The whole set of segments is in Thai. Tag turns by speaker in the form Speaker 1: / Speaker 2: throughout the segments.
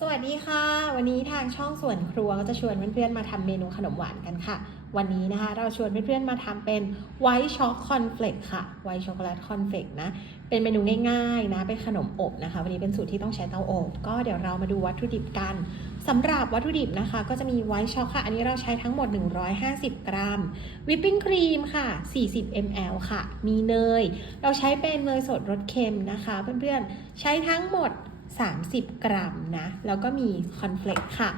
Speaker 1: สวัสดีค่ะ วันนี้ทางช่องส่วนครัวก็จะชวนเพื่อนๆมาทำเมนูขนมหวานกันค่ะ วันนี้นะคะ เราชวนเพื่อนๆมาทำเป็นไวท์ช็อกคอนเฟลกค่ะไวท์ช็อกโกแลตคอนเฟลกนะเป็นเมนูง่ายๆนะเป็นขนมอบนะคะ วันนี้เป็นสูตรที่ต้องใช้เตาอบ ก็เดี๋ยวเรามาดูวัตถุดิบกันสำหรับวัตถุดิบนะคะ ก็จะมีไวท์ช็อกค่ะ อันนี้เราใช้ทั้งหมด 150 กรัมวิปปิ้งครีมค่ะ 40 ml ค่ะ มีเนย เราใช้เป็นเนยสดรสเค็มนะคะ เพื่อนๆใช้ทั้งหมด 30 กรัมนะแล้วก็มีคอนเฟลกค่ะ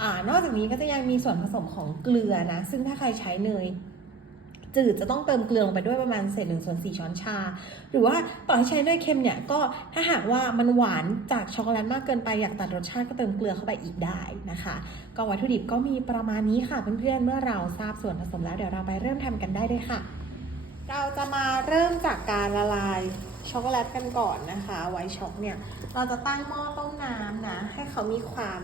Speaker 1: อนอกจากนี้ก็จะยังมีส่วนผสมของเกลือนะ ซึ่งถ้าใครใช้เนยจืดจะต้องเติมเกลือลงไปด้วยประมาณเศษหนึ่งส่วนสี่ช้อนชา หรือว่าต่อให้ใช้เนยเค็มเนี่ยก็ถ้าหากว่ามันหวานจากช็อกโกแลตมากเกินไปอยากตัดรสชาติก็เติมเกลือเข้าไปอีกได้นะคะ ก็วัตถุดิบก็มีประมาณนี้ค่ะเพื่อนๆเมื่อเราทราบส่วนผสมแล้วเดี๋ยวเราไปเริ่มทำกันได้เลยค่ะ เราจะมาเริ่มจากการละลายช็อกโกแลตกันก่อนนะคะ ไวช็อกเนี่ย เราจะตั้งหม้อต้มน้ำนะ ให้เขามีความ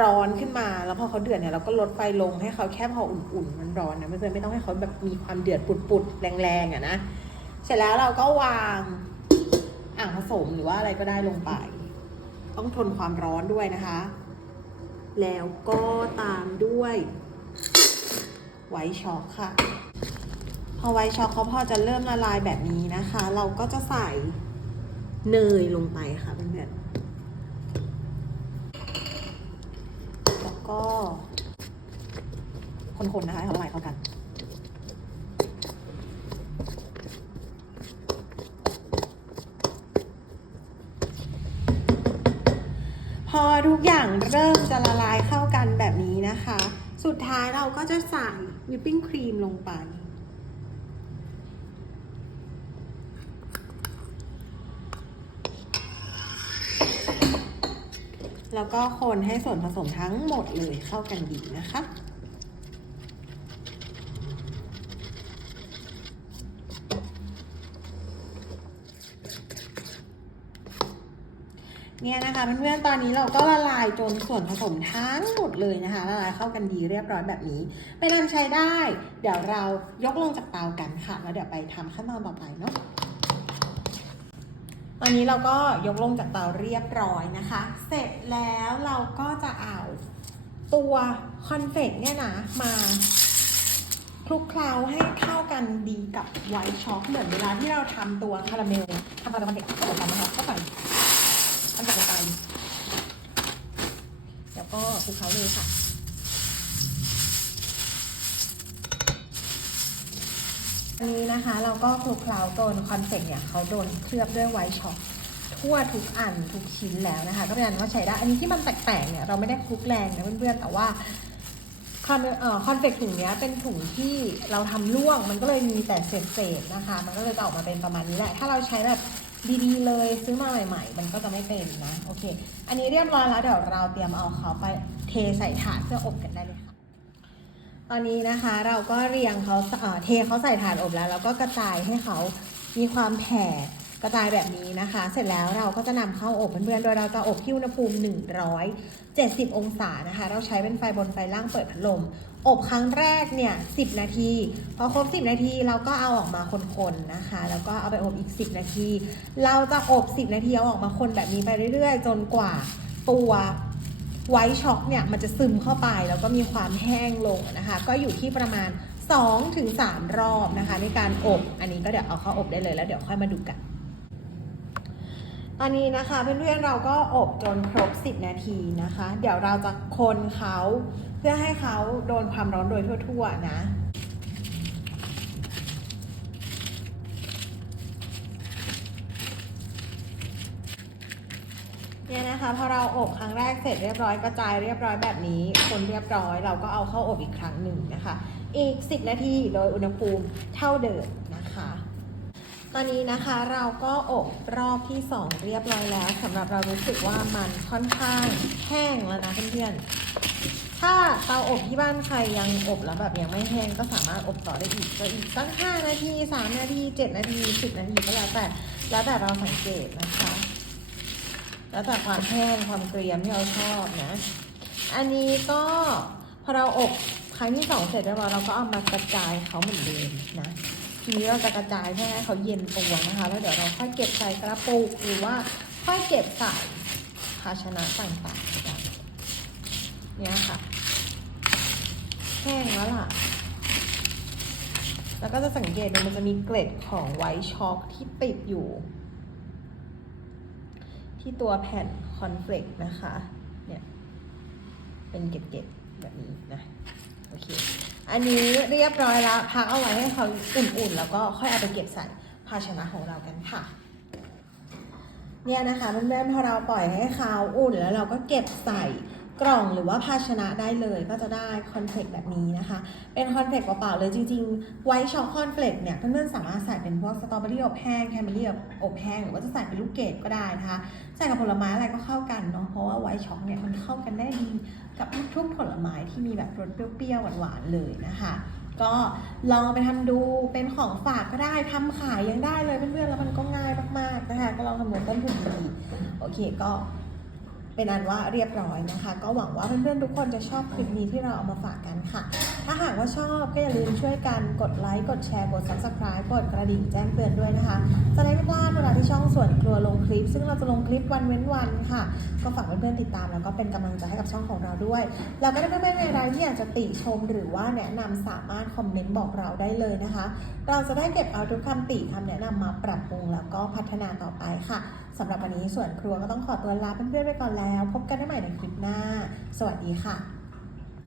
Speaker 1: ร้อนขึ้นมา แล้วพอเขาเดือดเนี่ยเราก็ลดไฟลงให้เขาแค่พออุ่นๆมันร้อนนะไม่เพื่อนไม่ต้องให้เขาแบบมีความเดือดปุดๆแรงๆอะนะเสร็จแล้วเราก็วางอ่างผสมหรือว่าอะไรก็ได้ลงไป ต้องทนความร้อนด้วยนะคะ แล้วก็ตามด้วยไวช็อกค่ะ พอไวช็อกเขาพอจะเริ่มละลายแบบนี้นะคะ เราก็จะใส่ เนยลงไปค่ะเพื่อนๆแล้วก็ คนๆนะคะให้เขาละลายเข้ากัน พอทุกอย่างเริ่มจะละลายเข้ากันแบบนี้นะคะ สุดท้ายเราก็จะใส่วิปปิ้งครีมลงไป แล้วก็คนให้ส่วนผสมทั้งหมดเลยเข้ากันดีนะคะเนี่ยนะคะเพื่อนๆตอนนี้เราก็ละลายจนส่วนผสมทั้งหมดเลยนะคะละลายเข้ากันดีเรียบร้อยแบบนี้ ไปนำใช้ได้ เดี๋ยวเรายกลงจากเตากันค่ะ แล้วเดี๋ยวไปทำขั้นตอนต่อไปเนาะ อนนี้เราก็ยกลงจากเตาเรียบร้อยนะคะ เสร็จแล้วเราก็จะเอาตัวคอนเฟกเนี่ยนะมาคลุกเคล้าให้เข้ากันดีกับไวท์ช็อกเหมือนเวลาที่เราทำตัวคาราเมลทำตอนเด็กๆทำนะคะก็ใส่อันจับลงไปแล้วก็คลุกเคล้าเลยค่ะ นนี้นะคะ เราก็คลุกเคล้าจนคอนเฟกต์เนี่ยเขาโดนเคลือบด้วยไวท์ช็อกทั่วทุกอันทุกชิ้นแล้วนะคะ ก็เป็นอันว่าใช้ได้ อันนี้ที่มันแตกๆเนี่ยเราไม่ได้คลุกแรงนะเพื่อนๆแต่ว่าคอนเอ่อคอนเฟกถุงเนี้ยเป็นถุงที่เราทำล่วง มันก็เลยมีแต่เศษๆนะคะ มันก็เลยจะออกมาเป็นประมาณนี้แหละ ถ้าเราใช้แบบดีๆเลยซื้อมาใหม่ ๆ มันก็จะไม่เป็นนะ โอเค อันนี้เรียบร้อยแล้วเดี๋ยวเราเตรียมเอาเขาไปเทใส่ถาดเพื่ออบกันได้เลยค่ะ ตอนนี้นะคะเราก็เรียงเขาเทเขาใส่ถาดอบแล้ว แล้วก็กระจายให้เขามีความแผ่กระจายแบบนี้นะคะ เสร็จแล้วเราก็จะนำเข้าอบเพื่อนๆ โดยเราจะอบที่อุณหภูมิ 170 องศานะคะ เราใช้เป็นไฟบนไฟล่างเปิดพัดลม อบครั้งแรกเนี่ย 10 นาที พอครบ 10 นาทีเราก็เอาออกมาคนๆนะคะ แล้วก็เอาไปอบอีก 10 นาที เราจะอบ 10 นาทีเอาออกมาคนแบบนี้ไปเรื่อยๆ จนกว่าตัว ไวท์ช็อกเนี่ยมันจะซึมเข้าไปแล้วก็มีความแห้งลงนะคะ ก็อยู่ที่ประมาณ 2-3ถึงรอบนะคะ ในการอบ อันนี้ก็เดี๋ยวเอาเข้าอบได้เลยแล้วเดี๋ยวค่อยมาดูกัน ตอนนี้นะคะเพื่อนๆเราก็อบจนครบ 10 นาทีนะคะ เดี๋ยวเราจะคนเขาเพื่อให้เขาโดนความร้อนโดยทั่ว ๆ นะ เนี่ยนะคะพอเราอบครั้งแรกเสร็จเรียบร้อยกระจายเรียบร้อยแบบนี้ คนเรียบร้อยเราก็เอาเข้าอบอีกครั้งหนึ่งนะคะ อีก 10 นาทีโดยอุณหภูมิเท่าเดิมนะคะ ตอนนี้นะคะเราก็อบรอบที่ 2 เรียบร้อยแล้วสำหรับเรารู้สึกว่ามันค่อนข้างแห้งแล้วนะเพื่อนๆถ้าเตาอบที่บ้านใครยังอบแล้วแบบยังไม่แห้งก็สามารถอบต่อได้อีกก็อีกสัก5นาที 3 นาที 7 นาที 10 นาทีก็แล้วแต่แล้วแต่เราสังเกตนะคะ แล้วแต่ความแห้งความเกรียมที่เราชอบนะ อันนี้ก็พอเราอบครั้งที่สองเสร็จแล้วเราก็เอามากระจายเขาเหมือนเดิมนะทีนี้เราจะกระจายเพื่อให้เขาเย็นตัวนะคะ แล้วเดี๋ยวเราค่อยเก็บใส่กระปุกหรือว่าค่อยเก็บใส่ภาชนะต่างๆกันเนี่ยค่ะ แห้งแล้วล่ะ แล้วก็จะสังเกตมันจะมีเกล็ดของไวท์ช็อกที่ติดอยู่ ที่ตัวแผ่นคอนเฟลกนะคะ เนี่ย เป็นเก็บๆแบบนี้นะ โอเค อันนี้เรียบร้อยแล้ว พักเอาไว้ให้เขาอุ่นๆ แล้วก็ค่อยเอาไปเก็บใส่ภาชนะของเรากันค่ะ เนี่ยนะคะเพื่อนๆพอเราปล่อยให้เขาอุ่นแล้วเราก็เก็บใส่ กล่องหรือว่าภาชนะได้เลยก็จะได้คอนเฟลกแบบนี้นะคะ เป็นคอนเฟลกเปล่าๆเลยจริงๆ ไวท์ช็อกคอนเฟลกเนี่ยเพื่อนๆสามารถใส่เป็นพวกสตรอเบอรี่อบแห้งแคมเบอรี่อบแห้งหรือว่าจะใส่เป็นลูกเกดก็ได้นะคะใส่กับผลไม้อะไรก็เข้ากันเนาะเพราะว่าไวท์ช็อกเนี่ยมันเข้ากันได้ดีกับทุกๆผลไม้ที่มีแบบรสเปรี้ยวๆหวานๆเลยนะคะก็ลองไปทำดูเป็นของฝากก็ได้ทำขายยังได้เลยเพื่อนๆแล้วมันก็ง่ายมากๆนะคะก็ลองคำนวณต้นทุนดีโอเคก็ เป็นอันว่าเรียบร้อยนะคะ ก็หวังว่าเพื่อนๆทุกคนจะชอบคลิปนี้ที่เราเอามาฝากกันค่ะ ถ้าหากว่าชอบก็อย่าลืมช่วยกันกดไลค์ กดแชร์ กด subscribe กดกระดิ่งแจ้งเตือนด้วยนะคะ จะได้ไม่พลาดเวลาที่ช่องส่วนครัวลงคลิป ซึ่งเราจะลงคลิปวันเว้นวันค่ะ ก็ฝากเพื่อนๆติดตามแล้วก็เป็นกำลังใจให้กับช่องของเราด้วย แล้วก็ถ้าเพื่อนๆมีอะไรที่อยากจะติชมหรือว่าแนะนำสามารถคอมเมนต์บอกเราได้เลยนะคะ เราจะได้เก็บเอาทุกคำติคำแนะนำมาปรับปรุงแล้วก็พัฒนาต่อไปค่ะ สำหรับวันนี้ส่วนครัวก็ต้องขอตัวลาเพื่อนๆไปก่อนแล้ว พบกันได้ใหม่ในคลิปหน้า สวัสดีค่ะ